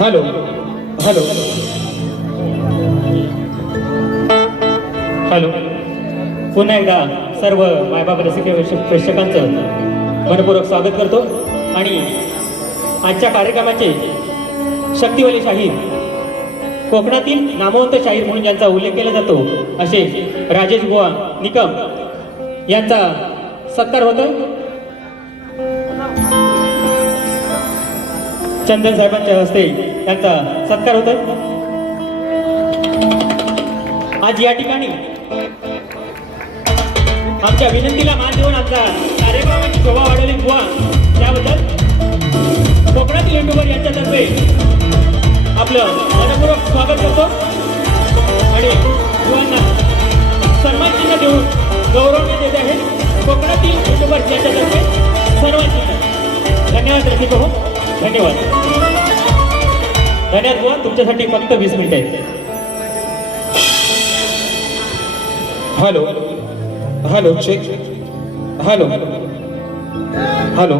Hello hello hello. पुन्हा एकदा सर्व मायबाप रसिक प्रेक्षकांचं मनपूर्वक स्वागत करतो आणि आजच्या कार्यक्रमाचे शक्तिवाले शाहीर, कोकणातील नामवंत शाहीर म्हणून ज्यांचा उल्लेख केला जातो असे राजेश बुवा निकम यांचा सत्कार होतोय. चंदन साहेबांच्या हस्ते त्यांचा सत्कार होतोय. आज या ठिकाणी आमच्या विनंतीला मान देऊन आमचा कार्यक्रमाची शोभा वाढवली बुवा, त्याबद्दल कोकणातील युट्यूबर यांच्यातर्फे आपलं मनपूर्वक स्वागत करतो आणि बुवांना सन्मान चिन्ह देऊन गौरवण्यात येत आहे. कोकणातील युट्यूबर यांच्यातर्फे सर्वांना धन्यवाद रसिक हो, धन्यवाद. धन्यवाद बुवा, तुमच्यासाठी फक्त 20 मिनिट आहेत. Hello hello check. Hello hello.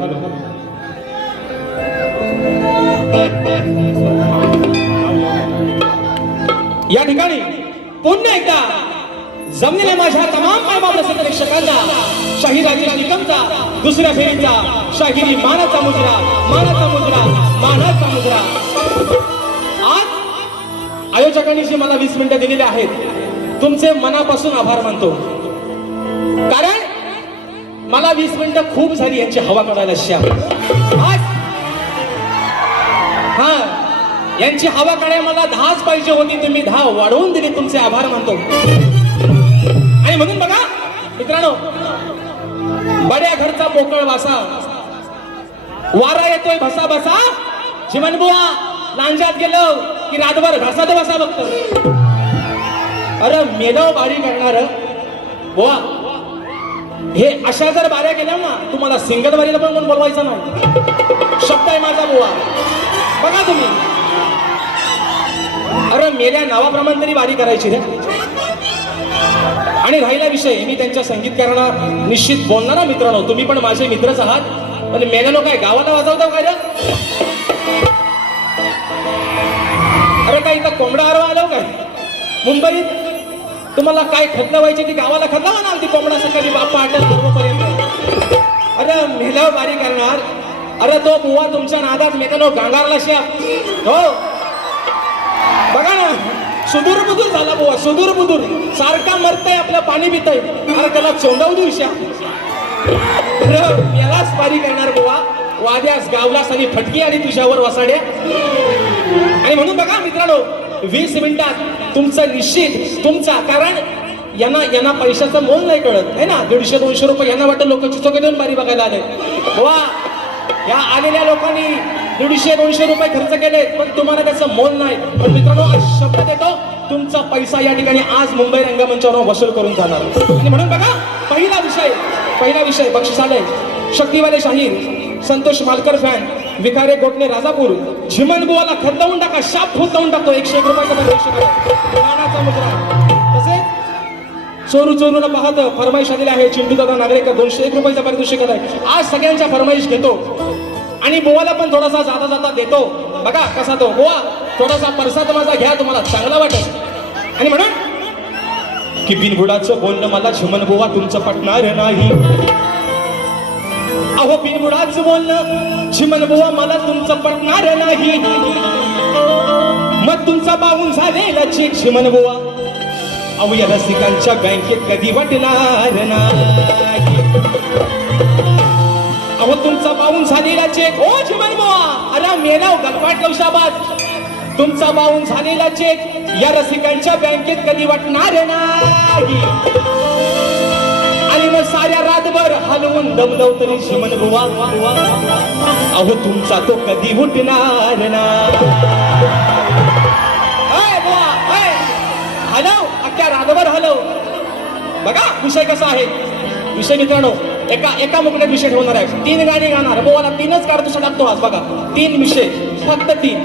या ठिकाणी पुन्हा एकदा जमलेल्या माझ्या तमाम मायबाप रसिक प्रेक्षकांना शाहीर राजेश निकमचा दुसऱ्या फेरीचा शाहिरी मानाचा मुजरा, मानाचा मुजरा, मानाचा मुजरा. आज आयोजकांनी जे मला 20 मिनिटं दिलेले आहेत, तुमचे मनापासून आभार मानतो. कारण मला 20 मिनिटं खूप झाली यांची हवा काढायला. आज हा यांची हवा काढायला मला 10च पाहिजे होती, तुम्ही 10 वाढवून दिले, तुमचे आभार मानतो. आणि म्हणून बघा मित्रांनो, बड्या घरचा पोकळ वासा, वारा येतोय भसा भसा, चिमण बुवा लांजात गेलो की रातभर घासात बसा बघतो. अरे मेधाव बारी करणार बुवा, हे अशा जर बाऱ्या केल्या ना, तुम्हाला सिंगल बारीला पण कोण बोलवायचं नाही. शब्द आहे माझा बुवा, बघा तुम्ही. अरे मेल्या नावाप्रमाणे तरी बारी करायची रे. आणि राहिला विषय, मी त्यांच्या संगीतकारांना निश्चित बोलणारा मित्रांनो, तुम्ही पण माझे मित्रच आहात. पण मेल्यानो काय गावाला वाजवता काय रे? अरे काय इथं कोंबडा आरो आलो काय मुंबईत? तुम्हाला काय खतलं व्हायची ती गावाला खतला म्हणा, ती कोंबडा सकाळी बाप्पा आटल पर्यंत. अरे मेलाव बारी करणार. अरे तो बुवा तुमच्या नादात मेल्यानो गांगारला शा हो, बघा ना, सुदूर बुदूर झाला बुवा, सुदूर बुदूर सारखा मरतय, आपलं पाणी पितय. अरे त्याला चोंडावू देऊ शा. यालाच बारी करणार बुवा, वाद्यास गावलास आणि फटकी आणि तुझ्यावर वसाड्या. आणि म्हणून बघा मित्रांनो, 20 मिनिटात तुमचं निश्चित तुमचा, कारण यांना पैशाचं मोल नाही कळत आहे ना. 150-200 रुपये यांना वाटतं लोक चिचोके देऊन बारी बघायला आले. बुवा या आलेल्या लोकांनी 150-200 रुपये खर्च केले, पण तुम्हाला त्याचं मोल नाही. पण मित्रांनो, शब्द देतो, तुमचा पैसा या ठिकाणी आज मुंबई रंगमंचावर वसूल करून जाणार. आणि म्हणून बघा, पहिला विषय बक्षीस आले. शक्तिवाले शाहीर, संतोष मालकर फॅन, विखारे गोटणे राजापूर, झिमन बुवाला खतवून टाका, शाप फुलवून टाकतो. 101 रुपयाचा मानाचा मुद्रा. तसेच चोरू पाहत फरमाईश आलेली आहे. चिंटू दादा नागरेकर 201 रुपयाचा पारितोषिक आहे. आज सगळ्यांच्या फरमाईश घेतो आणि बुवाला पण थोडासा जाता जाता देतो. बघा कसा तो बुवा, थोडासा परसाद माझा घ्या, तुम्हाला चांगला वाटेल. आणि म्हणून की बिनबुडाचं बोलणं मला झिमन बुवा तुमचं पटणार नाही. अहो बिनबुडाचं बोलणं झिमन बुवा मला तुमचं पटणार नाही. मग तुमचा बाहून झालेला चेक झिमन बुवा, अहो या रसिकांच्या बँकेत कधी वाटणार नाही. अहो तुमचा बाहून झालेला चेक, ओ झिमन बुवा, अरे मेलाव गलपाट लवशाबाद, तुमचा बाहून झालेला चेक या रसिकांच्या बँकेत कधी वाटणार नाही. आणि मग साऱ्या रातभर हलवून दमदव तरी झिमन बुवा, अहो तुमचा तो कधी उठणार नाही. हलव, अख्ख्या रातभर हलव. बघा विषय कसा आहे. विषय मित्रांनो, एका मुकड्यात विषय ठेवणार आहे. 3 गाणी गाणार, बोला 3च काढतो टाकतो आज. बघा 3 विषय, फक्त 3.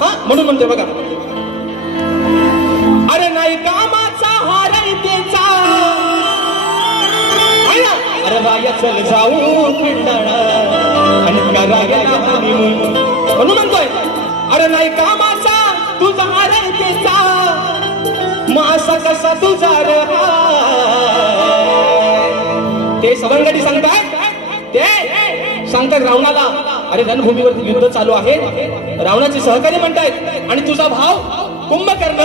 हा म्हणून म्हणते बघा. अरे नाही कामाचा हारायतेचा, अरे बाया चल जाऊ खंडाळा आणि करायला म्हणून म्हणतोय. अरे नाही कामाचा तुझा आरतीचा मासा कसा तुझा ते सवंगडी सांगताय ते सांगतात रावणाला अरे रणभूमीवरती युद्ध चालू आहे रावणाचे सहकारी म्हणतायत आणि तुझा भाव कुंभकर्ण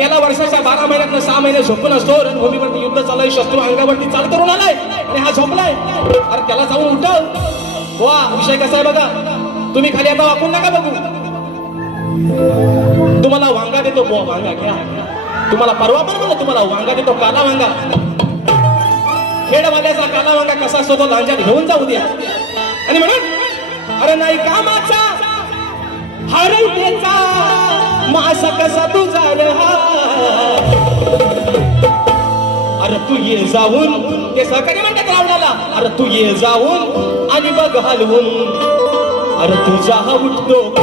याला वर्षाच्या 12 महिन्यात 6 महिने झोपून असतो रणभूमीवरती युद्ध चालू आहे शस्त्र अंगावरती चाल करून आलाय आणि हा झोपलाय अरे त्याला जाऊन उठव वा विषय कसा आहे बघा तुम्ही खाली आता वाकून नका बघू तुम्हाला वांगा देतो बुवा वांगा घ्या तुम्हाला परवा पण म्हणलं तुम्हाला वांगा देतो काला वांगा खेडवाल्याचा काला वांगा कसा असतो तो लांजात घेऊन जाऊ द्या आणि म्हणून अरे नाही कामाचा हरवतेचा मासा कसा तुझा अरे तू ये जाऊन ते सहकारी म्हणतात रावणाला अरे तू ये जाऊन आणि बघ हलवून अरे तुझा हा उठतो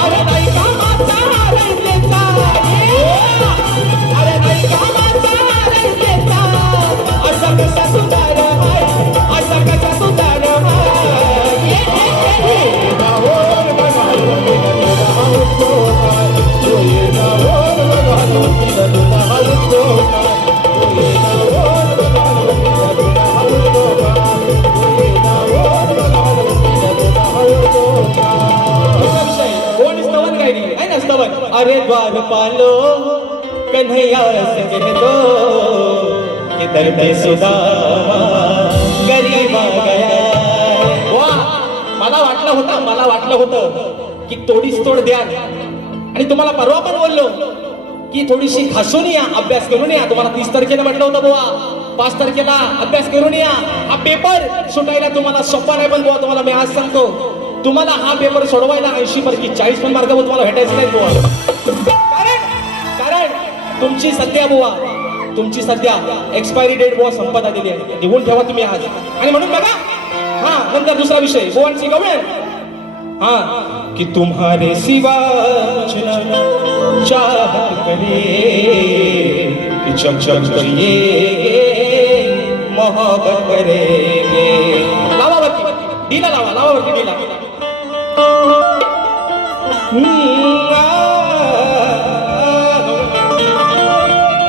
अरे नाही कामाचा हरवतेचा अरे नाही कामाचा हरवतेचा असा कसा तुझा असा कसा तुझा अरे द्वारपालो कन्हैया से कह दो कि दर पे सुदामा गरीबा गया वाह मला वाटलं होतं की तोडीस तोड द्या आणि तुम्हाला परवा पण बोललो की थोडीशी खासून या अभ्यास करून या तुम्हाला 30 तारखेला म्हटलं होतं बुवा 5 तारखेला अभ्यास करून या हा पेपर सुटायला तुम्हाला सोपा नाही पण बुवा तुम्हाला मी आज सांगतो तुम्हाला हा पेपर सोडवायला 80 पैकी 40 पण मार्क तुम्हाला भेटायचं नाही बुवा कारण तुमची सध्या एक्सपायरी डेट बुवा संपत आलेली आहे निघून ठेवा तुम्ही आज आणि म्हणून बघा हा नंतर दुसरा विषय बुवांची गवळण हा कि तुम्हारे सिवा चाहत करे कि चम चम करिए मोहब्बत करेंगे लावावरती डीला लावावरती डीला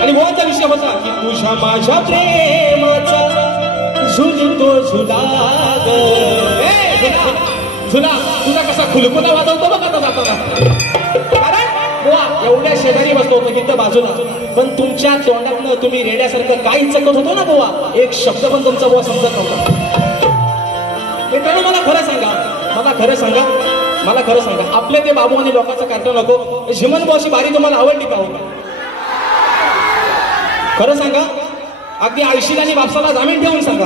आणि बुवांचा विषय होता की तुझ्या माझ्या प्रेमाचा झुलतो झुला झुला तुझा कसा खुलकुला वाजवतो बघ आता जाताना कारण बुवा एवढ्या शेजारी बसलो होतो इथं बाजूला पण तुमच्या तोंडातनं तुम्ही रेड्यासारखं काही चकत होतो ना बुवा एक शब्द पण तुमचा बुवा समजत नव्हता मित्रांनो मला खरं सांगा आपले ते बाबू आणि लोकांचं कार्टून नको झिमन बुवाची बारी तुम्हाला आवडली का हो खरं सांगा अगदी आयशीला आणि बापसाला जामीन ठेवून सांगा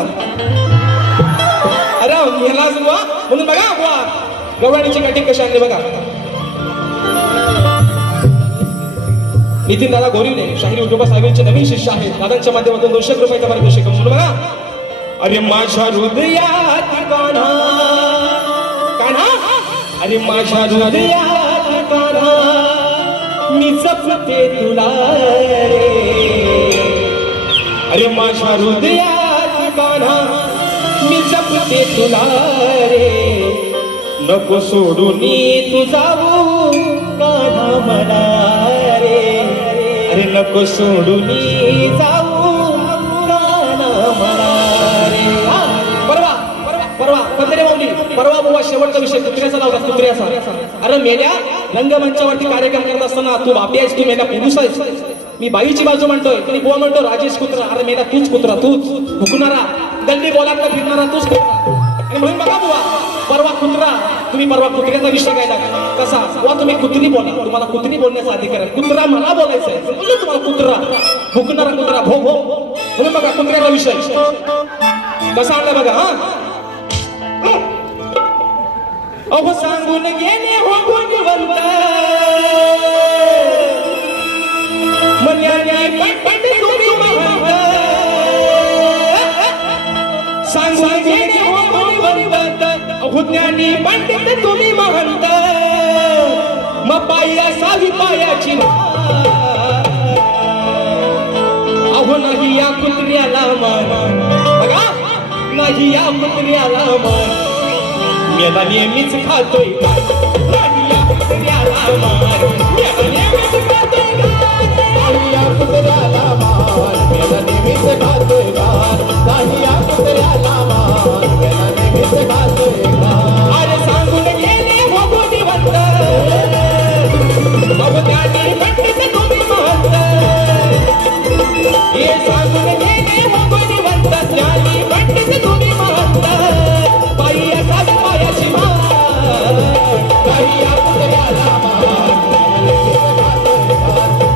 अरे मेलाच बुवा म्हणून बघा बुवा गव्हाणीची कटिंग कशी आणली बघा नितीन दादा गोरीने शाहीर युट्यूबर साहेबांचे नवीन शिष्य आहेत दादांच्या माध्यमातून 200 रुपयाचा पारितोषिक म्हणून बघा अरे माझ्या हृदयात कान्हा अरे माझ्या हृदयात कान्हा मी जपते तुला अरे माझ्या हृदयात कान्हा मी जपते तुला रे नको सोडून तू जाऊ कान्हा मला रे अरे नको सोडून जाऊ कान्हा मला रे परवा पंधरे माऊली परवा बुवा शेवटचा विषय कुत्र्याचा लावला कुत्र्याचा अरे मेल्या रंगमंचावरती कार्यक्रम करत असताना तू बापी आहेस तू मेल्या पुरुष आहेस मी बाईची बाजू म्हणतोय तरी बुवा म्हणतो राजेश कुत्रा अरे मेला तूच कुत्रा तूच भुकणारा गल्ली बोलातला फिरणारा तूच कुत्रा आणि म्हणून बघा बुवा परवा कुत्र्याचा विषय घ्यायला कसा बुवा तुम्ही कुत्री बोला तुम्हाला कुत्री बोलण्याचा अधिकार आहे कुत्रा मला बोलायचं आहे बोललो तुम्हाला कुत्रा भुकणारा कुत्रा भो भो म्हणून बघा कुत्र्याचा विषय कसा आणला बघा हा अहो सांगून गेले हो गुणवंत मन्याने पण तुम्ही महंत सांगून गेले हो गुणवंत अहो ज्ञानी पंडित तुम्ही महंत मग पायी असावी पायाची अहो नाही या कुत्र्याला मान बघा नाही या कुत्र्याला मान मेला नेहमीच खातोय नाही या कुत्र्याला मान मेला नेहमीच खातोय नाही या कुत्र्याला मान मेला नेहमीच खातोय घाण नाही या कुत्र्याला मान मेला नेहमीच खातोय घाण अरे सांगून गेले हो बुद्धिवंत अहो त्याने म्हणते तुम्ही महंत हे सांगून गेले हो बुद्धिवंत त्याने म्हणते तुम्ही महंत पायी असावी पायाची मान नाही या कुत्र्याला मान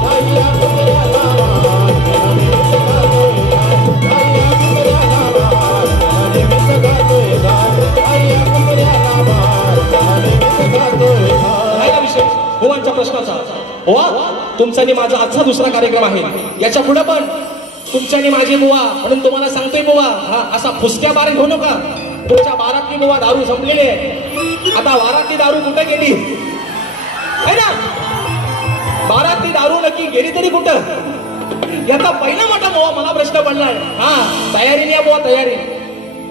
नाही या कुत्र्याला मान नाही या कुत्र्याला मान नेहमीच खातोय घाण नाही या कुत्र्याला मान नेहमीच खातोय घाण राहिला विषय बुवांच्या प्रश्नाचा बुवा तुमचा आणि माझा आजचा दुसरा कार्यक्रम आहे याच्या पुढे पण तुमच्या आणि माझी बुवा म्हणून तुम्हाला सांगतोय बुवा हा असा फुसक्या बारे घेऊ नका तुमच्या बारातली बुवा दारू संपलेली आहे आता वारातली दारू कुठे गेली है ना बारातली दारू नक्की गेली तरी कुठं याचा पहिला मोठा बुवा मला प्रश्न पडलाय हा तयारीने या बुवा तयारी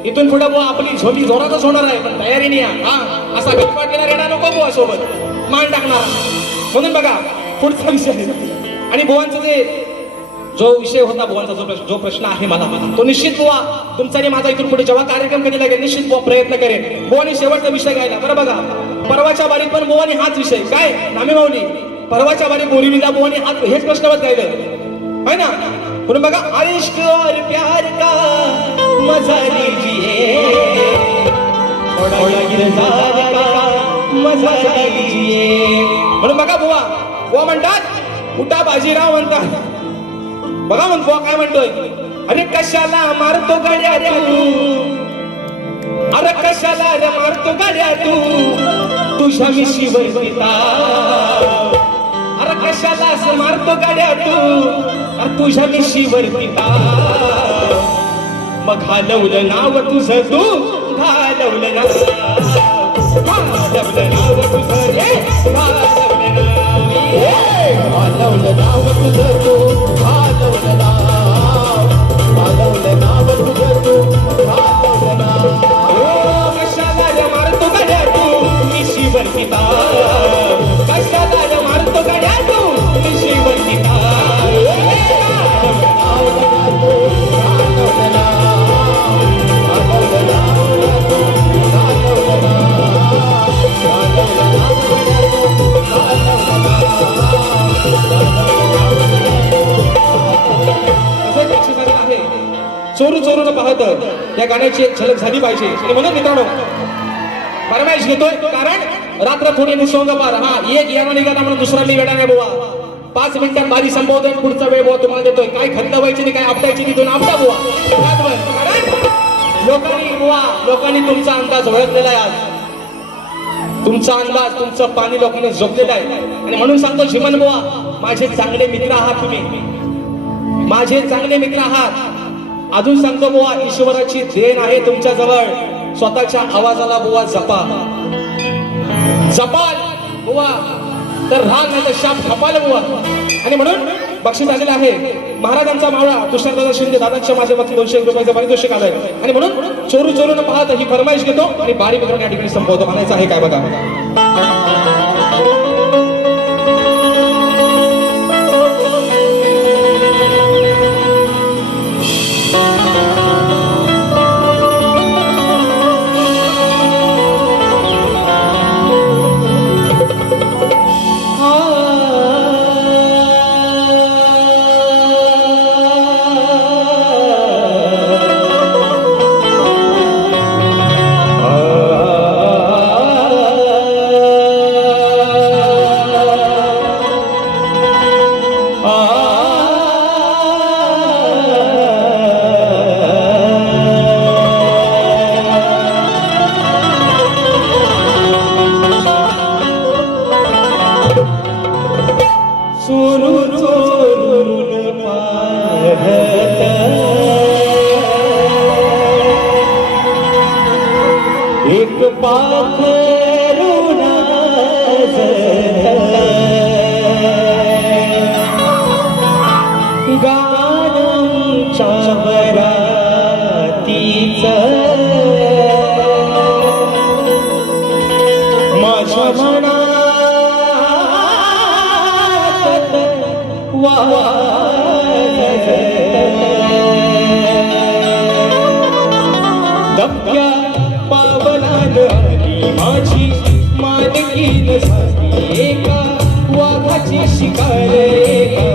इथून पुढे बुवा आपली झोपी जोरातच होणार आहे पण तयारीने या हा असा गटपाटलेला रेडा नको बुवा सोबत मान टाकणार म्हणून बघा पुढचा विषय आणि बुवांचं जे जो विषय होता बुवांचा जो प्रश्न आहे मला तो निश्चित बुवा तुमचा आणि माझा इथून पुढे जेव्हा कार्यक्रम कधी लागेल निश्चित बुवा प्रयत्न करेन बुवानी शेवटचा विषय घ्यायला बरं बघा परवाच्या बारीत पण बुवानी हाच विषय काय नामे माऊली परवाच्या बारीत बोरीविला बुवानी हाच हेच प्रश्नवत गायलं है ना म्हणून बघा इश्क और प्यार का मजा लीजिए थोड़ा गिरजार का मजा लीजिए म्हणून बघा बुवा म्हणतात उठा बाजीराव म्हणतात बघा म्हणतो बुवा काय म्हणतोय अरे कशाला मारतो गाड्या तू अरे कशाला रे मारतो गाड्या तू तुझ्या मिशीवर पिता अरे कशाला असं मारतो गाड्या तू अरे तुझ्या मिशीवर पिता मग घालवलं नाव तुझं तू घालवलं नाव तुझं रे घालवलं नाव तुझं तू घालवलं नाव तुझं तू घालवलं नाव कशाला रे मारतो गाड्या तू मिशीवर पिता कशाला रे मारतो गाड्या तू मिशीवर पिता चोरू चोरून पाहत या गाण्याची एक झलक झाली पाहिजे आणि म्हणून मित्रांनो फरमाईश घेतोय कारण रात्र थोडी निसंग पार हा एक यानं निघाला म्हणून दुसरा मी वेळा नाही बुवा 5 मिनिटात बारी संपवतोय पुढचा वेळ बुवा तुम्हाला देतोय काय खंड व्हायची नाही काय आपटायची नाही दोन आपटा बुवा कारण लोकांनी तुमचा अंदाज ओळखलेला आहे आज तुमचा अंदाज तुमचं पाणी लोकांनी झोपलेलं आहे आणि म्हणून सांगतो जीवन बुवा माझे चांगले मित्र आहात तुम्ही माझे चांगले मित्र आहात अजून सांगतो बुवा ईश्वराची देण आहे तुमच्या जवळ स्वतःच्या आवाजाला बुवा जपाल बुवा तर राग नाही तर शाप खपाल बुवा आणि म्हणून बक्षीस आलेलं आहे महाराजांचा मावळा तुषारदादा शिंदे दादांच्या माझ्या वतीने 200 रुपयाचं पारितोषिक आलंय आणि म्हणून चोरून पाहत ही फरमाईश घेतो आणि बारी विक्रम या ठिकाणी संपवतो म्हणायचं आहे काय बघा एक पाखरू नाचत पावलान आली माझी मालकीन झाली एका वाघाची शिकार एका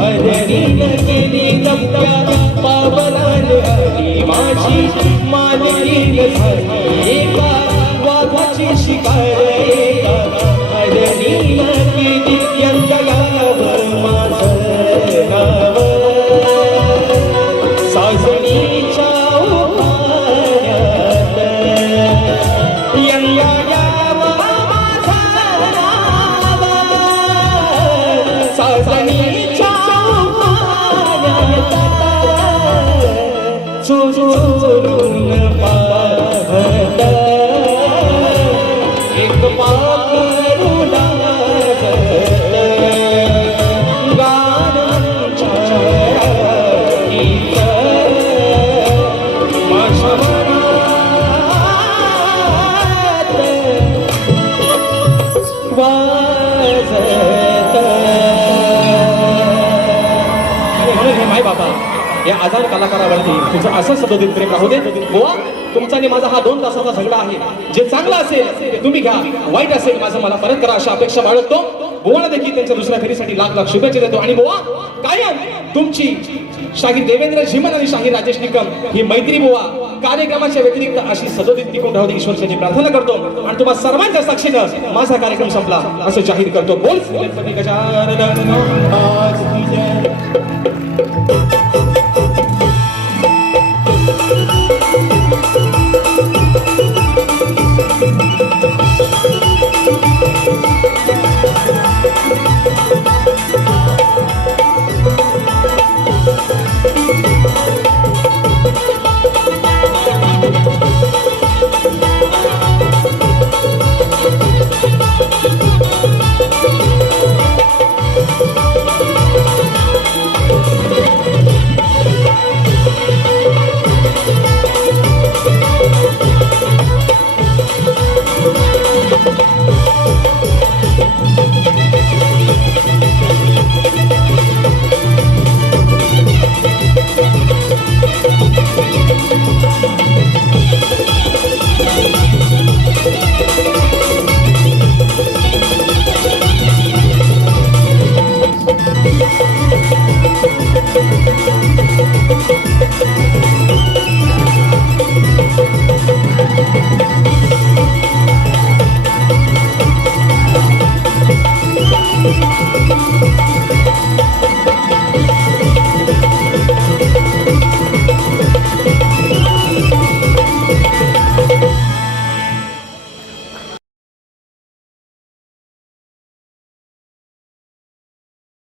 हरणीनं केली दप्या पावलान आली माझी मालकीन झाली एका वाघाची शिकार एका हरणीनं केली यंदयावर माझं नाव साजणीच्या उभाऱ्यात यंदयावर माझं नाव साजणीच्या उभाऱ्यात चोरून पाहत एक पाखरू लागत गाण्याच्या रात्रीत माझ्या मनात वाजत. आणि म्हणून हे माय बाबा या आजार कलाकारावरती तुझं असं सदोदित प्रेम राहू दे. बुवा तुमचा आणि माझा हा 2 तासाचा झगडा आहे. जे चांगलं असेल ते तुम्ही घ्या, वाईट असेल माझं मला परत करा अशा अपेक्षा बाळगतो. बुवाला देखील त्यांच्या दुसऱ्या फेरीसाठी लाख लाख शुभेच्छा देतो. आणि बुवा कायम तुमची शाहीर देवेंद्र झिमन आणि शाहीर राजेश निकम ही मैत्री बुवा कार्यक्रमाच्या व्यतिरिक्त अशी सदोदित टिकून राहू दे ईश्वरची प्रार्थना करतो. आणि तुम्हाला सर्वांच्या साक्षीनं माझा कार्यक्रम संपला असं जाहीर करतो. बोल गणपती गजानन आज की जय.